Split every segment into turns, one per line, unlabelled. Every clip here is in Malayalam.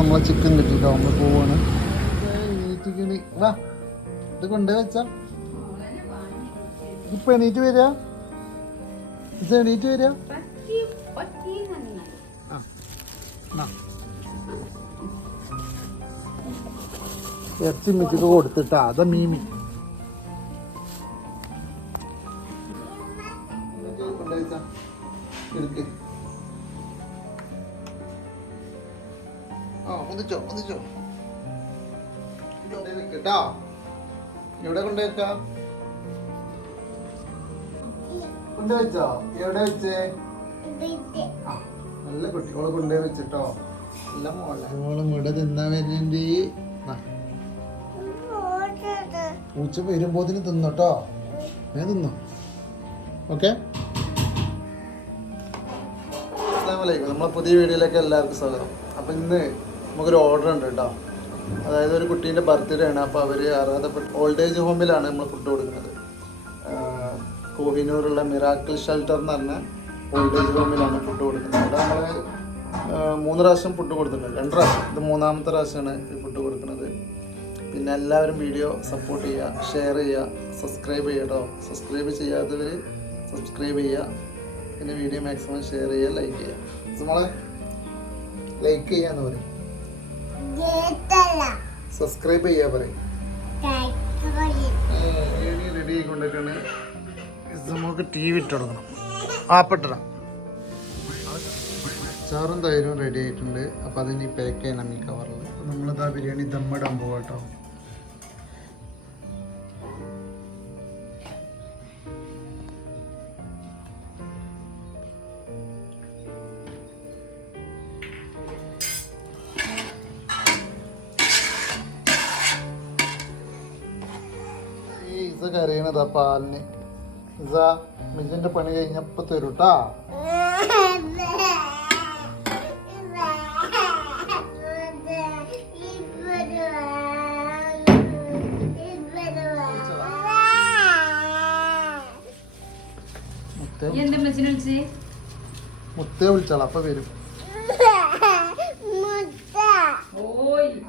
നമ്മളെ ചിക്കൻ കിട്ടിട്ടോ നമ്മൾ പോവാണ്. എണീറ്റിക്കണി. വാ ഇത് കൊണ്ടേ വെച്ചാ. ഇപ്പൊ എണീറ്റ് വരിക ഇത് എണീറ്റ് വരിക. ഇറച്ചി മിച്ചിക്ക് കൊടുത്തിട്ടാ. അതാ മീമി എവിടെ കൊണ്ടുവയ്ക്ക കൊണ്ടുവച്ചോ എവിടെ വെച്ചേ? നല്ല കുട്ടികളെ കൊണ്ടുപോയി വെച്ചിട്ടോ. നല്ല മോളെ. മോളും ഇവിടെ തിന്നാൻ വരുന്നുണ്ട്. പൂച്ച വരുമ്പോത്തിന് തിന്നോട്ടോ ഞാൻ തിന്നോ. ഓക്കെ? നമ്മളെ പുതിയ വീഡിയോയിലേക്ക് എല്ലാവർക്കും സ്വാഗതം. അപ്പം ഇന്ന് നമുക്കൊരു ഓർഡർ ഉണ്ട് കേട്ടോ. അതായത് ഒരു കുട്ടീന്റെ ബർത്ത്ഡേ ആണ്. അപ്പോൾ അവർ അർഹതപ്പെട്ട ഓൾഡ് ഏജ് ഹോമിലാണ് നമ്മൾ ഫുഡ് കൊടുക്കുന്നത്. കോഹിനൂറുള്ള മിറാക്കിൾ ഷെൽട്ടർ എന്ന് പറഞ്ഞ ഓൾഡ് ഏജ് ഹോമിലാണ് ഫുഡ് കൊടുക്കുന്നത്. അവിടെ നമ്മൾ മൂന്ന് പ്രാവശ്യം ഫുഡ് കൊടുത്തിട്ടുണ്ട്. രണ്ട് പ്രാവശ്യം. ഇത് മൂന്നാമത്തെ പ്രാവശ്യമാണ് ഈ ഫുഡ് കൊടുക്കുന്നത്. പിന്നെ എല്ലാവരും വീഡിയോ സപ്പോർട്ട് ചെയ്യുക ഷെയർ ചെയ്യുക സബ്സ്ക്രൈബ് ചെയ്യുക കേട്ടോ സബ്സ്ക്രൈബ് ചെയ്യാത്തവർ സബ്സ്ക്രൈബ് ചെയ്യുക. പിന്നെ വീഡിയോ മാക്സിമം ഷെയർ ചെയ്യുക ലൈക്ക് ചെയ്യുക. നമ്മളെ ലൈക്ക് ചെയ്യാന്ന് പറയും. സബ്സ്ക്രൈബ് ചെയ്യാ പറയും. റെഡി ആയിക്കൊണ്ടിരിക്കുകയാണ് ഇത് നമുക്ക് ടി വി ഇട്ട് കൊടുക്കണം. ആപ്പിട്ടിടാം അച്ചാറും തൈരും റെഡി ആയിട്ടുണ്ട്. അപ്പോൾ അതിന് പാക്ക് ചെയ്യണം ഈ കവറിൽ നമ്മളിതാ ബിരിയാണി ദമ്മിടാൻ പോകട്ടോ കേട്ടോ കരയണതാ പാലിന് ഇതാ മിജിന്റെ പണി കഴിഞ്ഞപ്പോ തരൂട്ടാ മുത്തേ വിളിച്ചാളാ അപ്പൊ വരും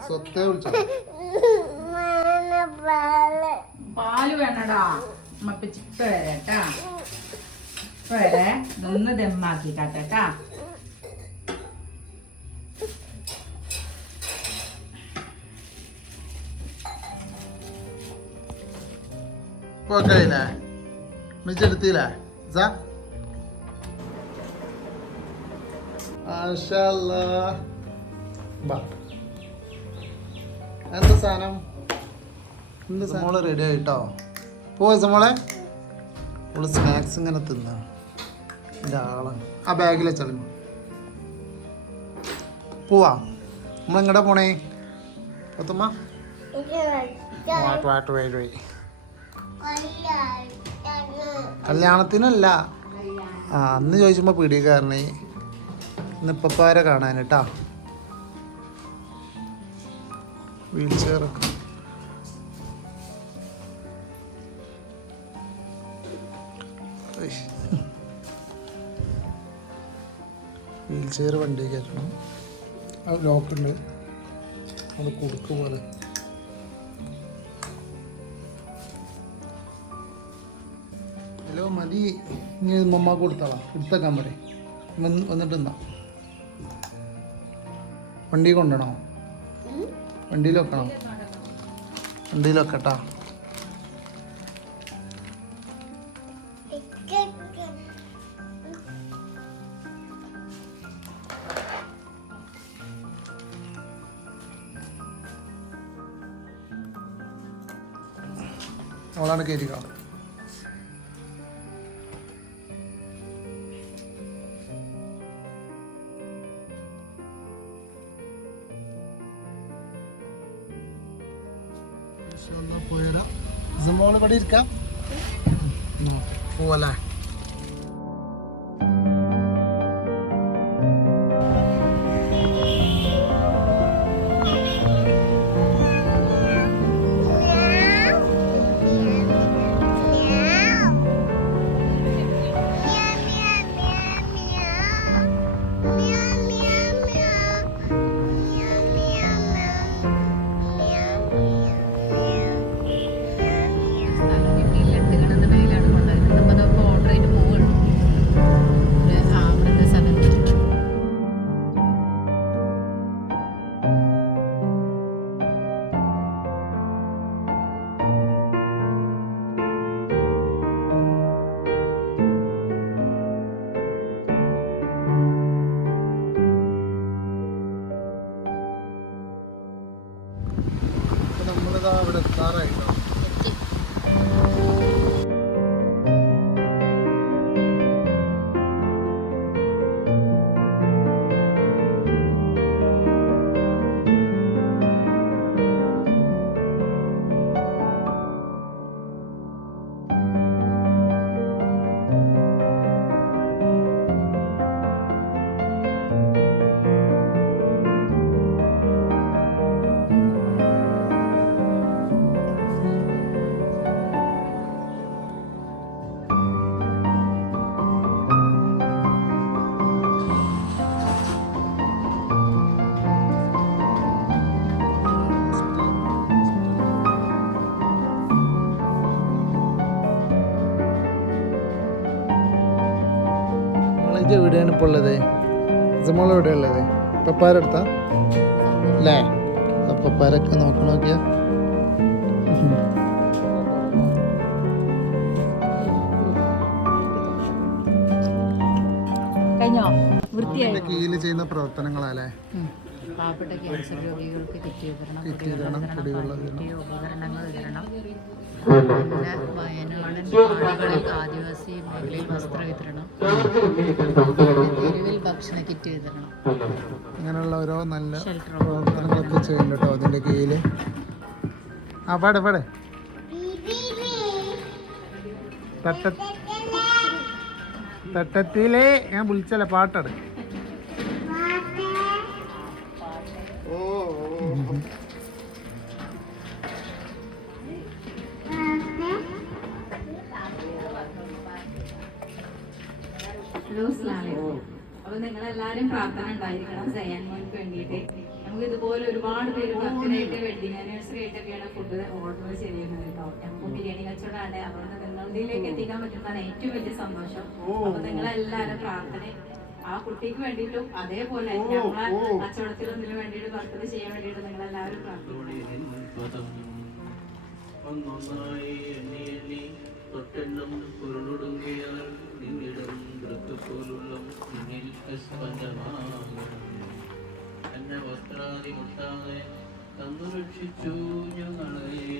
സ്വത്തേ വിളിച്ചാളാ
പാൽ വേണടാ. മപ്പിച്ച് ഇപ്പൊ വരാട്ടാ ഇപ്പൊ വരെ നിന്ന് ദമ്മാക്കി കാട്ടാ
ഇപ്പൊ ഒക്കെ ആയില്ലേ മിജ് എടുത്തില്ലേ? ഇസ മാഷാല്ലാ. ബാ. എന്താ സാധനം? മോൾ റെഡി ആയിട്ടോ? പോയസ മോളെ. മോൾ സ്നാക്സ് ഇങ്ങനെ തിന്നാ. ആളാണ് ആ ബാഗിൽ വെച്ചാലും പോവാ. നമ്മളെങ്ങടാ പോണേ? പത്തുമ്മ. കല്യാണത്തിനല്ല. ആ അന്ന് ചോദിച്ചപ്പോൾ പീടിയക്കാരനെ ഇന്ന് ഇപ്പപ്പാരെ കാണാൻ കേട്ടാ വീൽ ചെയറൊക്കെ വീൽ ചെയർ വണ്ടി കയറ്റണം അത് ലോക്കുണ്ട് അത് കുടുക്ക് പോലെ. ഹലോ മതി. ഇനി മമ്മ കൊടുത്താളാ. എടുത്തേക്കാൻ പറയും. വന്ന് വന്നിട്ട് എന്നാ വണ്ടി കൊണ്ടണോ വണ്ടിയിൽ വെക്കണോ? വണ്ടിയിൽ വെക്കട്ടാ. അവളാണ് കയറിക്കാം പോയരാ മോൾ ഇവിടെ ഇരിക്കാം. പോവല്ലേ? ഇവിടെ കാറായിട്ടുണ്ടാവും ഇപ്പോൾ ഉള്ളത്? ഇസമോൾ എവിടെ ഉള്ളത്? പപ്പാരടുത്ത അല്ലേ ആ പപ്പാരൊക്കെ നോക്കി നോക്കിയാ.
കഴിഞ്ഞോ? വൃത്തിയായി.
ചെയ്യുന്ന പ്രവർത്തനങ്ങളല്ലേ
പാവപ്പെട്ട ക്യാൻസർ രോഗികൾക്ക് കിറ്റ് വിതരണം
കുടിവെള്ളം വിതരണം.
ഉപകരണങ്ങൾ വിതരണം. പിന്നെ വയനാടൻ കാടുകളിൽ ആദിവാസി മേഖലയിൽ വസ്ത്ര വിതരണം. തെരുവിൽ ഭക്ഷണ കിറ്റ് വിതരണം.
അങ്ങനെയുള്ള ഓരോ നല്ല പ്രവർത്തനങ്ങളൊക്കെ ചെയ്യുന്നുണ്ട് കേട്ടോ അതിന്റെ കീഴിൽ ആ പാടെ പാടെ. തട്ട തട്ടത്തിലെ. ഞാൻ വിളിച്ചല്ലേ പാട്ടാട്.
ഹലോ അസ്സലാമലൈക്കും അപ്പൊ നിങ്ങൾ എല്ലാരും പ്രാർത്ഥന ഉണ്ടായിരിക്കണം സയാൻ മോൻക്ക് വേണ്ടിയിട്ട്. നമുക്ക് ഇതുപോലെ ഒരുപാട് പേര് ബർത്ത്ഡേ ആയിട്ട് വെഡിങ് ആനിവേഴ്സറി ആയിട്ടൊക്കെയാണ് ഫുഡ് ഓർഡർ ചെയ്യുന്നത് കേട്ടോ. നമുക്ക് ബിരിയാണി കച്ചവടമാണ് അതുകൊണ്ട് നിങ്ങളിലേക്ക് എത്തിക്കാൻ പറ്റുന്നതാണ് ഏറ്റവും വലിയ സന്തോഷം. അപ്പൊ നിങ്ങളെല്ലാരും പ്രാർത്ഥന. ആ കുട്ടിക്ക് വേണ്ടിയിട്ടും അതേപോലെ ഞങ്ങളെ കച്ചവടത്തിലൊന്നിനു വേണ്ടിയിട്ട് ബർത്ത്ഡേ ചെയ്യാൻ വേണ്ടിയിട്ട് നിങ്ങളെല്ലാവരും പ്രാർത്ഥിക്കണം.
ഒന്നൊന്നായി എണ്ണി എണ്ണി തൊട്ടെണ്ണം പൊരുളൊടുങ്ങിയാൽ നിന്നിടം വൃത്തുപോലുള്ള നിന്നിൽ സ്പന്ദമാകും എന്നെ വസ്ത്രാദി മുട്ടാതെ തന്നു രക്ഷിച്ചു ഞങ്ങളെ.